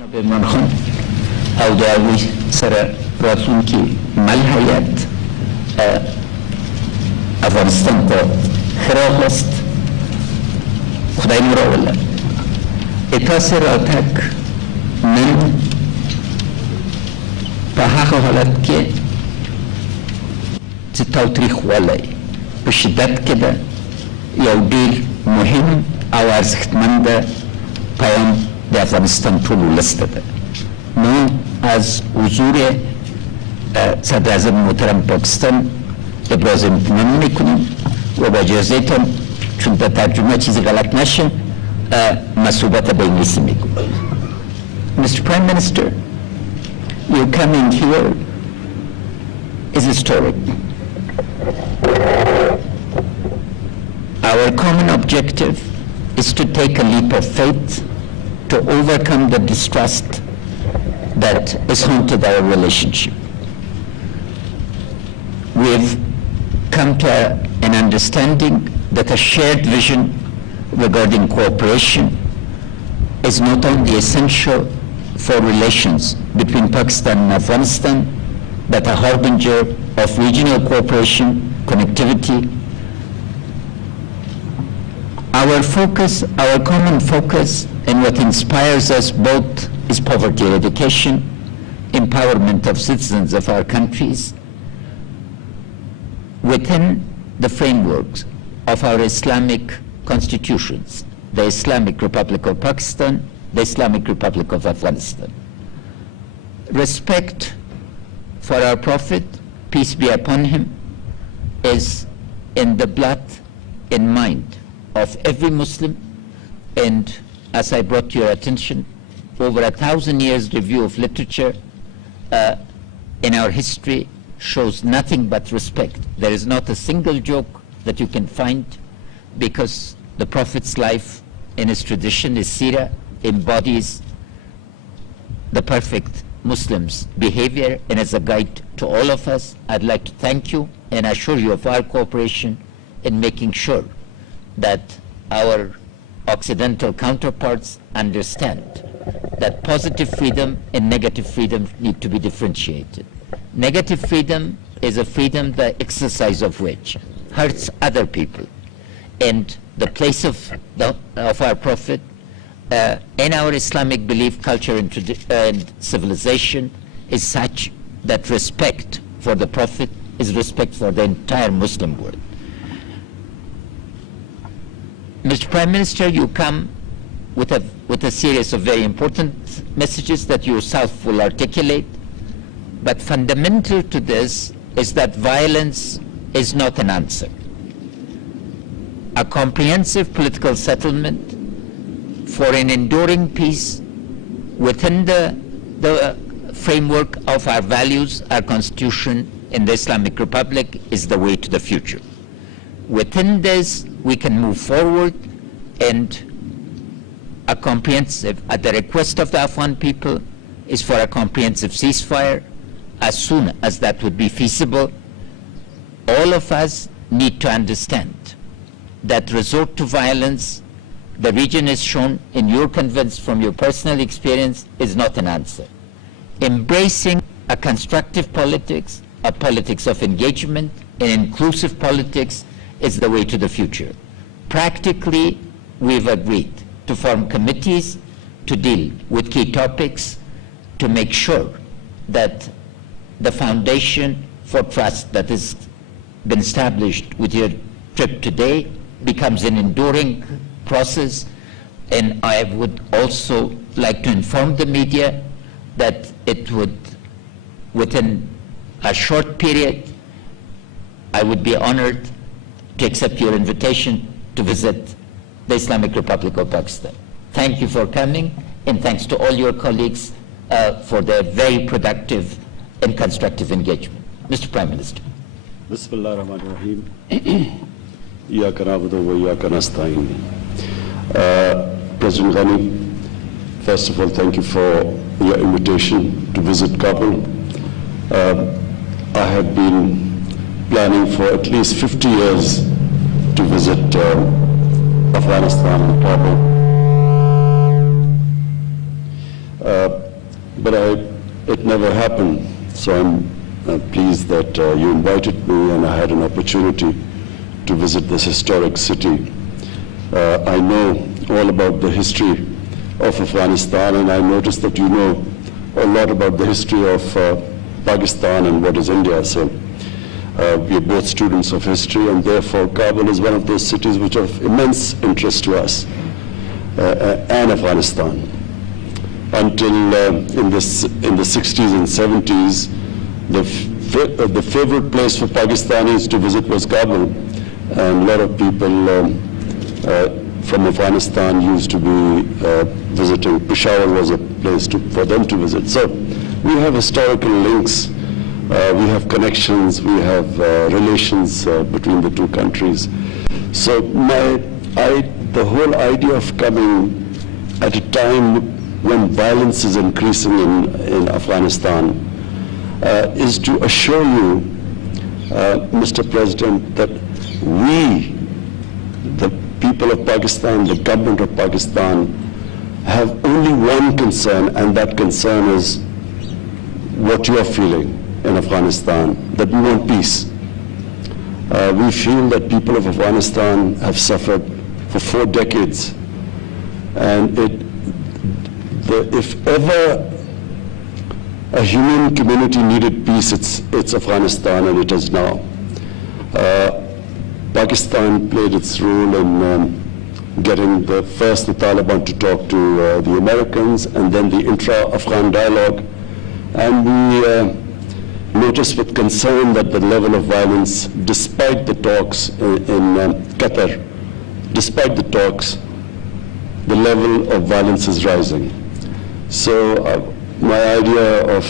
Imran Khan, او د هغوی سره راتلونکي مل هیات افغانستان ته ښه راغلاست. خدای مو راوله. تاسې راتګ نن په هغه حالت کې چې تاوتریخوالی په شدت کې ده یو ډېر مهم او ارزښتمنده پیام د افغانستان ټول ولس ته ده. ما از حضور صدر اعظم محترم پاکستان ابراز امتنان میکنیم و با اجازهتان چون در ترجمه چیزی غلط نشه من صحبت به انگلیسی میگم. Mr. Prime Minister, your coming here is historic. Our common objective is to take a leap of faith to overcome the distrust that has haunted our relationship. We've come to an understanding that a shared vision regarding cooperation is not only essential for relations between Pakistan and Afghanistan, but a harbinger of regional cooperation, connectivity. Our focus, our common focus, and what inspires us both is poverty eradication, empowerment of citizens of our countries within the frameworks of our Islamic constitutions, the Islamic Republic of Pakistan, the Islamic Republic of Afghanistan. Respect for our Prophet, peace be upon him, is in the blood and mind of every Muslim, and as I brought to your attention, over 1,000 years review of literature in our history shows nothing but respect. There is not a single joke that you can find, because the Prophet's life and his tradition, his seerah, embodies the perfect Muslim's behavior, and as a guide to all of us, I'd like to thank you and assure you of our cooperation in making sure that our Occidental counterparts understand that positive freedom and negative freedom need to be differentiated. Negative freedom is a freedom, the exercise of which hurts other people. And the place of our Prophet in our Islamic belief, culture, and civilization is such that respect for the Prophet is respect for the entire Muslim world. Mr. Prime Minister, you come with a series of very important messages that you yourself will articulate, but fundamental to this is that violence is not an answer. A comprehensive political settlement for an enduring peace within the framework of our values, our constitution in the Islamic Republic is the way to the future. Within this, we can move forward, and a comprehensive, at the request of the Afghan people, is for a comprehensive ceasefire as soon as that would be feasible. All of us need to understand that resort to violence, the region is shown, and you're convinced from your personal experience, is not an answer. Embracing a constructive politics, a politics of engagement, an inclusive politics is the way to the future. Practically, we've agreed to form committees to deal with key topics to make sure that the foundation for trust that has been established with your trip today becomes an enduring process. And I would also like to inform the media that it would, within a short period, I would be honored to accept your invitation to visit the Islamic Republic of Pakistan. Thank you for coming, and thanks to all your colleagues for their very productive and constructive engagement. Mr. Prime Minister. Bismillah ar-Rahman ar-Rahim. Iyaka na'budu wa iyaka nasta'in. President Ghani, first of all, thank you for your invitation to visit Kabul. I have been planning for at least 50 years to visit Afghanistan and Kabul. but it never happened. So I'm pleased that you invited me and I had an opportunity to visit this historic city. I know all about the history of Afghanistan, and I noticed that you know a lot about the history of Pakistan and what is India. So we are both students of history, and therefore Kabul is one of those cities which are of immense interest to us and Afghanistan. Until in the 60s and 70s, the favorite place for Pakistanis to visit was Kabul, and a lot of people from Afghanistan used to be visiting. Peshawar was a place for them to visit. So we have historical links, we have connections, we have relations between the two countries. So the whole idea of coming at a time when violence is increasing in Afghanistan is to assure you, Mr. President, that we, the people of Pakistan, the government of Pakistan, have only one concern, and that concern is what you are feeling in Afghanistan, that we want peace. We feel that people of Afghanistan have suffered for 4 decades, and if ever a human community needed peace, it's Afghanistan, and it is now. Pakistan played its role in getting the Taliban to talk to the Americans, and then the intra-Afghan dialogue. And we noticed with concern that the level of violence, despite the talks in Qatar, despite the talks, the level of violence is rising. So my idea of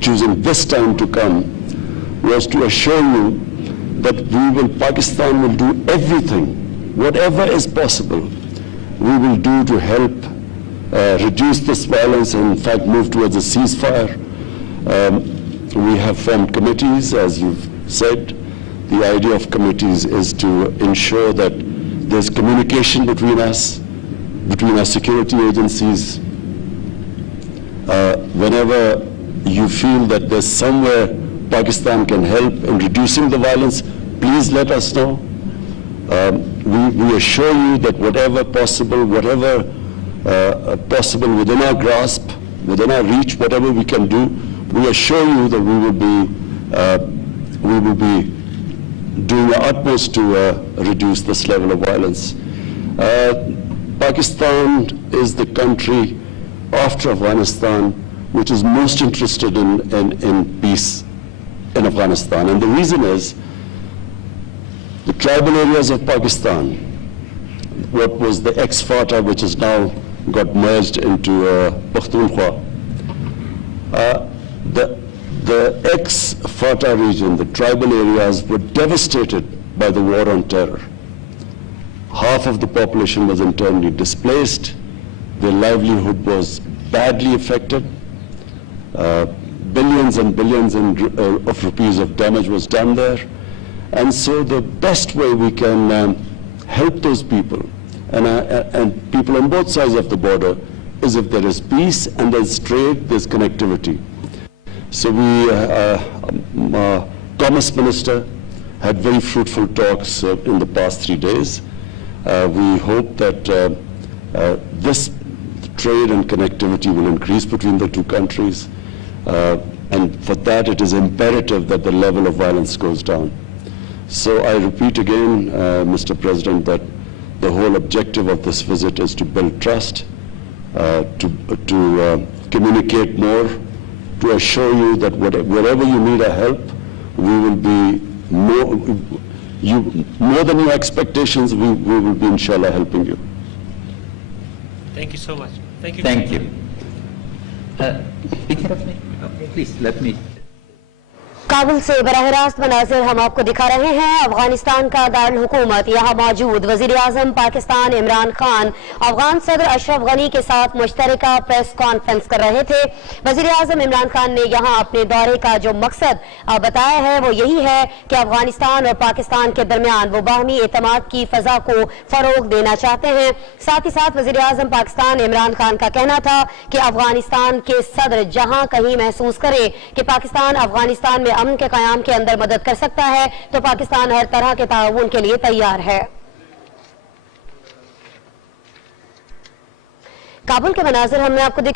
choosing this time to come was to assure you that Pakistan will do everything, whatever is possible, we will do to help reduce this violence and in fact move towards a ceasefire. We have formed committees, as you've said. The idea of committees is to ensure that there's communication between us, between our security agencies. Whenever you feel that there's somewhere Pakistan can help in reducing the violence, please let us know. We assure you that whatever possible within our grasp, within our reach, whatever we can do, we assure you that we will be doing our utmost to reduce this level of violence. Pakistan is the country after Afghanistan which is most interested in peace in Afghanistan. And the reason is the tribal areas of Pakistan, what was the ex-FATA, which has now got merged into Pakhtunkhwa. The ex-FATA region, the tribal areas, were devastated by the war on terror. Half of the population was internally displaced. Their livelihood was badly affected. Billions and billions of rupees of damage was done there. And so the best way we can help those people, and people on both sides of the border, is if there is peace and there's trade, there's connectivity. So Commerce Minister had very fruitful talks in the past 3 days. We hope that this trade and connectivity will increase between the two countries. And for that, it is imperative that the level of violence goes down. So I repeat again, Mr. President, that the whole objective of this visit is to build trust, to communicate more, to assure you that wherever you need our help, we will be more than your expectations, we will be, inshallah, helping you. Thank you so much. Thank you. Thank you. Please let me. Kabul से बराह रास्त मनाजिर हम आपको दिखा रहे हैं। अफगानिस्तान का दारुल हुकूमत यहाँ मौजूद वजीर आजम पाकिस्तान इमरान खान अफगान सदर अशरफ गनी के साथ मुश्तरका प्रेस कॉन्फ्रेंस कर रहे थे। वजीर आजम इमरान खान ने यहाँ अपने दौरे का जो मकसद बताया है वो यही है कि अफगानिस्तान और पाकिस्तान के दरमियान वो बाहमी एतमाद की फजा को फरोग देना चाहते हैं। साथ ही साथ वजीर आजम पाकिस्तान इमरान खान का कहना था कि अफगानिस्तान के सदर जहाँ कहीं महसूस करे कि पाकिस्तान अफगानिस्तान में अमन के कयाम के अंदर मदद कर सकता है तो पाकिस्तान हर तरह के ताउन के लिए तैयार है। काबुल के मनाजिर हमने आपको दिखा